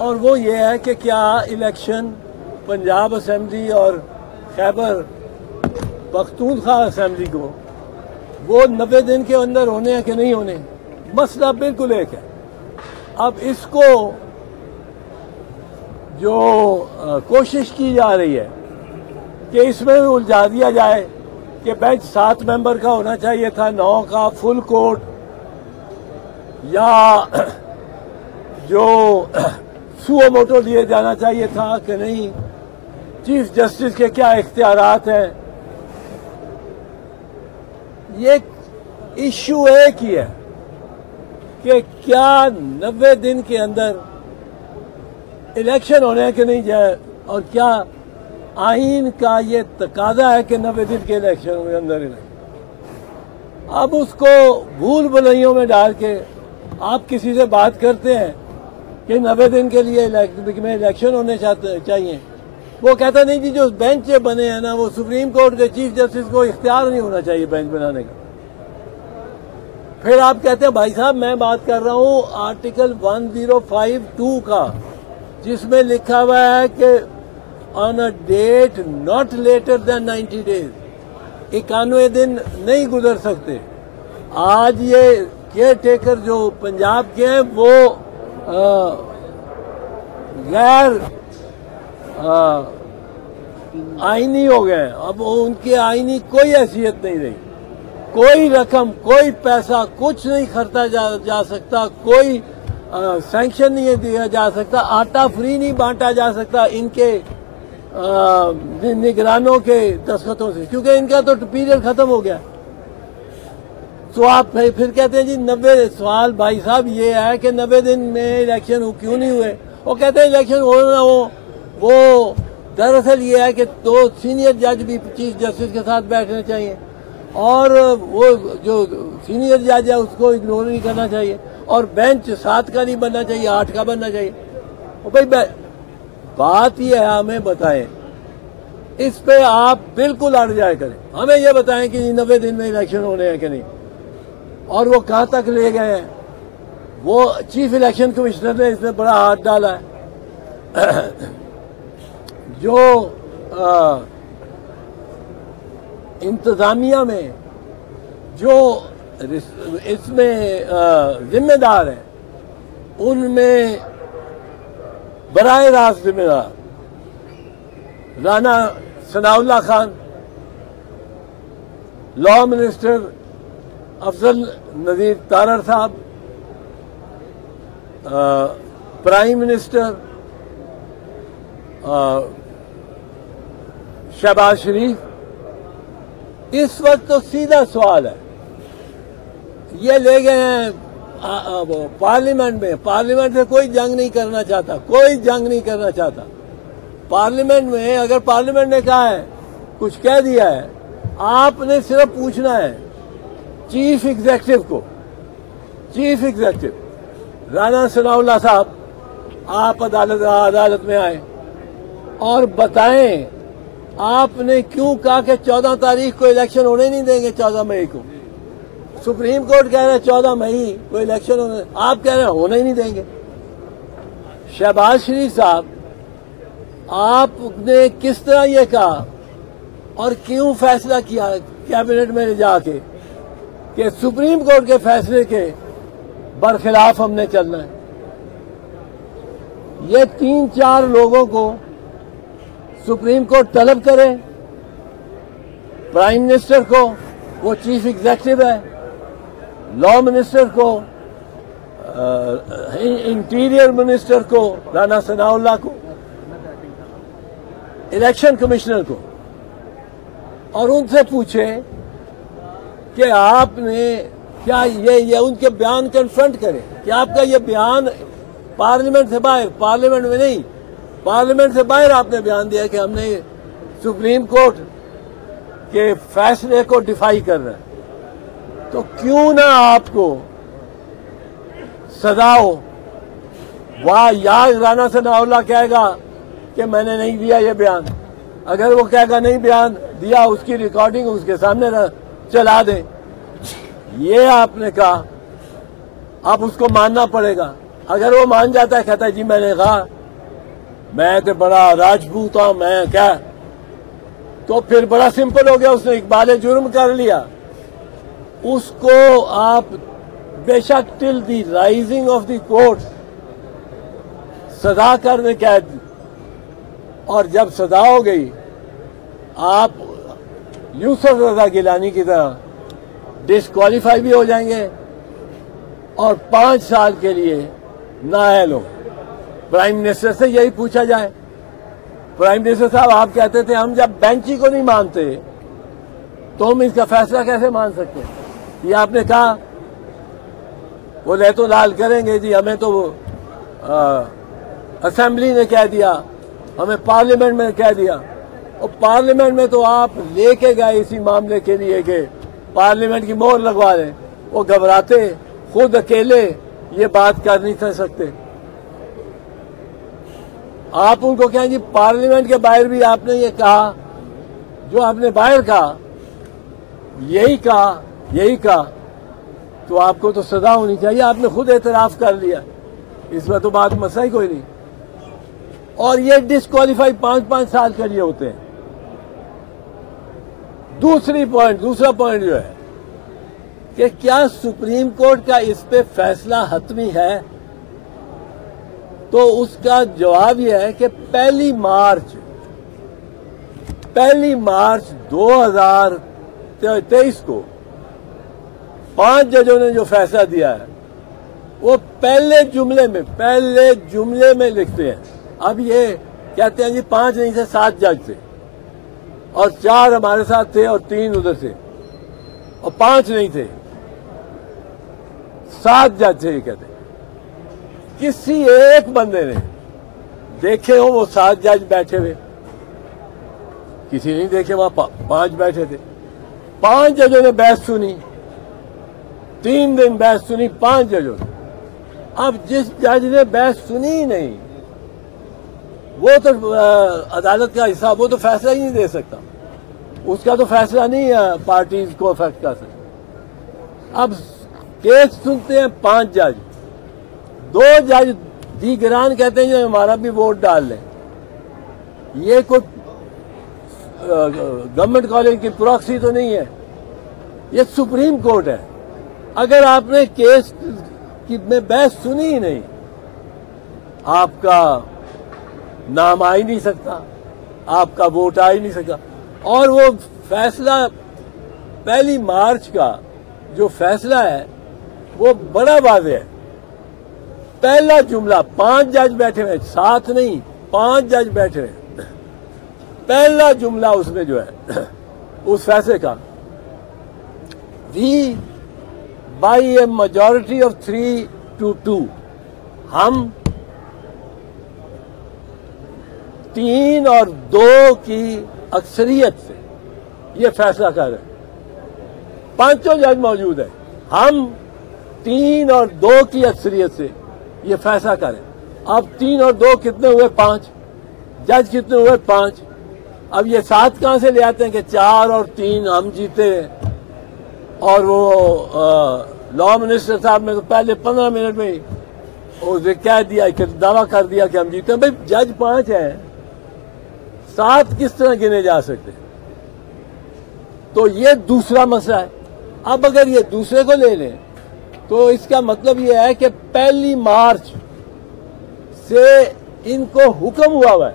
और वो ये है कि क्या इलेक्शन पंजाब असेंबली और खैबर पख्तूनख्वा असेंबली को वो 90 दिन के अंदर होने हैं कि नहीं होने। मसला बिल्कुल एक है। अब इसको जो कोशिश की जा रही है कि इसमें भी उलझा दिया जाए कि बेंच 7 मेंबर का होना चाहिए था, 9 का, फुल कोर्ट, या जो सुओ मोटो लिए जाना चाहिए था कि नहीं, चीफ जस्टिस के क्या इख्तियारात हैं। ये इश्यू एक ही है कि क्या 90 दिन के अंदर इलेक्शन होने के नहीं जाए, और क्या आइन का ये तकाजा है कि 90 दिन के इलेक्शन के अंदर इलेक्शन। अब उसको भूल भुलैयों में डाल के आप किसी से बात करते हैं कि 90 दिन के लिए इलेक्शन होने चाहिए, वो कहता नहीं जी जो बेंच बने हैं ना, वो सुप्रीम कोर्ट के चीफ जस्टिस को इख्तियार नहीं होना चाहिए बेंच बनाने का। फिर आप कहते हैं भाई साहब मैं बात कर रहा हूं आर्टिकल 1052 का, जिसमें लिखा हुआ है कि on a date not later than 90 days, 91 दिन नहीं गुजर सकते। आज ये केयर टेकर जो पंजाब के हैं वो गैर आईनी हो गए। अब उनकी आईनी कोई हैसियत नहीं रही। कोई रकम, कोई पैसा, कुछ नहीं खर्चा जा सकता, कोई सैंक्शन नहीं दिया जा सकता, आटा फ्री नहीं बांटा जा सकता इनके निगरानों के दस्तखतों से, क्योंकि इनका तो पीरियड खत्म हो गया। तो आप फिर कहते हैं जी 90 सवाल भाई साहब ये है कि 90 दिन में इलेक्शन क्यों नहीं हुए। वो कहते हैं इलेक्शन हो ना हो, वो दरअसल ये है कि 2 सीनियर जज भी चीफ जस्टिस के साथ बैठने चाहिए, और वो जो सीनियर जज है उसको इग्नोर नहीं करना चाहिए, और बेंच 7 का नहीं बनना चाहिए, 8 का बनना चाहिए। भाई बात ये है, हमें बताएं इस पे आप बिल्कुल अड़ जाए करें, हमें ये बताएं कि 90 दिन में इलेक्शन होने हैं कि नहीं, और वो कहां तक ले गए हैं। वो चीफ इलेक्शन कमिश्नर ने इसमें बड़ा हाथ डाला है। जो इंतजामिया में जो इसमें जिम्मेदार है, उनमें बराए रास्त जिम्मेदार राना सनाउल्लाह खान, लॉ मिनिस्टर अफजल नजीर तारर साहब, प्राइम मिनिस्टर शहबाज शरीफ। इस वक्त तो सीधा सवाल है, ये ले गए हैं पार्लियामेंट में। पार्लियामेंट से कोई जंग नहीं करना चाहता, कोई जंग नहीं करना चाहता। पार्लियामेंट में अगर पार्लियामेंट ने कहा है, कुछ कह दिया है, आपने सिर्फ पूछना है चीफ एग्जेक्टिव को, चीफ एग्जेक्टिव राना सनाउल्लाह साहब, आप अदालत में आए और बताएं आपने क्यों कहा कि 14 तारीख को इलेक्शन होने नहीं देंगे। 14 मई को सुप्रीम कोर्ट कह रहा है 14 मई को इलेक्शन होने, आप कह रहे हैं होने ही नहीं देंगे। शहबाज शरीफ साहब, आपने किस तरह ये कहा और क्यों फैसला किया कैबिनेट में जाके कि सुप्रीम कोर्ट के फैसले के बरखिलाफ हमने चलना है। ये 3-4 लोगों को सुप्रीम कोर्ट तलब करे, प्राइम मिनिस्टर को, वो चीफ एग्जेक्टिव है, लॉ मिनिस्टर को, इंटीरियर मिनिस्टर को राना सनाउल्लाह को, इलेक्शन कमिश्नर को, और उनसे पूछे कि आपने क्या ये उनके बयान कन्फ्रंट करें कि आपका ये बयान पार्लियामेंट से बाहर, पार्लियामेंट में नहीं, पार्लियामेंट से बाहर आपने बयान दिया कि हमने सुप्रीम कोर्ट के फैसले को डिफाई कर रहे हैं। तो क्यों ना आपको सजा हो। वाह, यार राना सनाउल्लाह कहेगा कि मैंने नहीं दिया ये बयान, अगर वो कहेगा नहीं बयान दिया, उसकी रिकॉर्डिंग उसके सामने चला दें। ये आपने कहा, अब उसको मानना पड़ेगा। अगर वो मान जाता है, कहता है जी मैंने कहा मैं तो बड़ा राजपूत हूं, मैं क्या, तो फिर बड़ा सिंपल हो गया, उसने इकबाल जुर्म कर लिया। उसको आप बेशक till the rising of the court सजा कर दे कैद, और जब सजा हो गई आप यूसुफ रजा गिलानी की तरह डिस्क्वालीफाई भी हो जाएंगे और 5 साल के लिए नाअहल हो। प्राइम मिनिस्टर से यही पूछा जाए, प्राइम मिनिस्टर साहब आप कहते थे हम जब बेंच ही को नहीं मानते तो हम इसका फैसला कैसे मान सकते हैं? ये आपने कहा वो ले तो लाल करेंगे जी, हमें तो असेंबली ने कह दिया, हमें पार्लियामेंट में कह दिया, और पार्लियामेंट में तो आप लेके गए इसी मामले के लिए कि पार्लियामेंट की मोहर लगवा दें। वो घबराते, खुद अकेले ये बात कर नहीं कर सकते। आप उनको कहें जी पार्लियामेंट के बाहर भी आपने ये कहा, जो आपने बाहर कहा यही कहा, तो आपको तो सजा होनी चाहिए। आपने खुद एतराफ कर लिया, इसमें तो बात मसला ही कोई नहीं। और ये डिस्क्वालीफाई 5-5 साल के लिए होते हैं। दूसरा पॉइंट जो है कि क्या सुप्रीम कोर्ट का इस पे फैसला हतमी है, तो उसका जवाब यह है कि पहली मार्च 2023 को 5 जजों ने जो फैसला दिया है वो पहले जुमले में लिखते हैं। अब ये कहते हैं जी 5 नहीं थे, 7 जज थे, और 4 हमारे साथ थे और 3 उधर से, और 5 नहीं थे, 7 जज थे। ये कहते हैं किसी एक बंदे ने देखे हो वो 7 जज बैठे हुए? किसी नहीं देखे, वहां 5 बैठे थे। 5 जजों ने बहस सुनी, 3 दिन बहस सुनी 5 जजों ने। अब जिस जज ने बहस सुनी ही नहीं, वो तो अदालत का हिस्सा, वो तो फैसला ही नहीं दे सकता, उसका तो फैसला नहीं पार्टीज को अफेक्ट कर सकता। अब केस सुनते हैं 5 जज, 2 जज दीगरान कहते हैं हमारा भी वोट डाल लें। ये कोई गवर्नमेंट कॉलेज की प्रॉक्सी तो नहीं है, ये सुप्रीम कोर्ट है। अगर आपने केस की में बहस सुनी ही नहीं, आपका नाम आ ही नहीं सकता, आपका वोट आ ही नहीं सकता। और वो फैसला पहली मार्च का जो फैसला है वो बड़ा वाज़ेह है। पहला जुमला, 5 जज बैठे हुए, 7 नहीं 5 जज बैठे हुए, पहला जुमला उसमें जो है उस फैसले का, we by a majority of 3 to 2, हम 3 और 2 की अक्सरियत से ये फैसला कर रहे हैं। 5 जज मौजूद है, हम 3 और 2 की अक्सरियत से ये फैसला करें। अब 3 और 2 कितने हुए? 5 जज कितने हुए? 5। अब ये 7 कहां से ले आते हैं कि 4 और 3 हम जीते, और वो लॉ मिनिस्टर साहब ने तो पहले 15 मिनट में ही उसे कह दिया कि दावा कर दिया कि हम जीते। भाई जज 5 हैं, 7 किस तरह गिने जा सकते? तो ये दूसरा मसला है। अब अगर ये दूसरे को ले लें तो इसका मतलब ये है कि पहली मार्च से इनको हुक्म हुआ है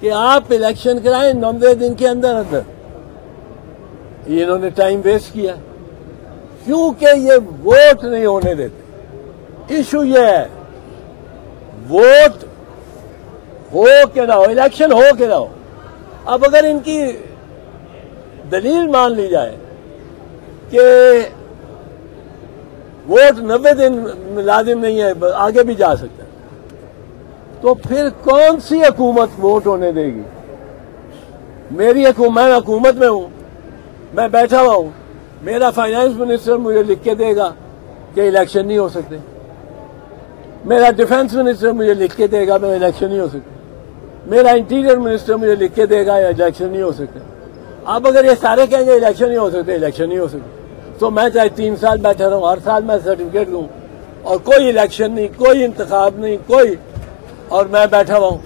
कि आप इलेक्शन कराएं 90 दिन के अंदर अंदर। इन्होंने टाइम वेस्ट किया क्योंकि ये वोट नहीं होने देते। इशू ये है वोट हो के ना हो, इलेक्शन हो के ना हो। अब अगर इनकी दलील मान ली जाए कि वोट 90 दिन लाजिम नहीं है, आगे भी जा सकता है, तो फिर कौन सी हुकूमत वोट होने देगी? मैं हुकूमत में हूं, मैं बैठा हुआ हूं, मेरा फाइनेंस मिनिस्टर मुझे लिख के देगा कि इलेक्शन नहीं हो सकते, मेरा डिफेंस मिनिस्टर मुझे लिख के देगा मैं इलेक्शन नहीं हो सकते, मेरा इंटीरियर मिनिस्टर मुझे लिख के देगा इलेक्शन नहीं हो सकते। अब अगर ये सारे कहेंगे इलेक्शन नहीं हो सकते, इलेक्शन नहीं हो सकते, तो मैं चाहे 3 साल बैठा रहूं, हर साल मैं सर्टिफिकेट दूं और कोई इलेक्शन नहीं, कोई इंतखाब नहीं, कोई, और मैं बैठा हुआ हूं।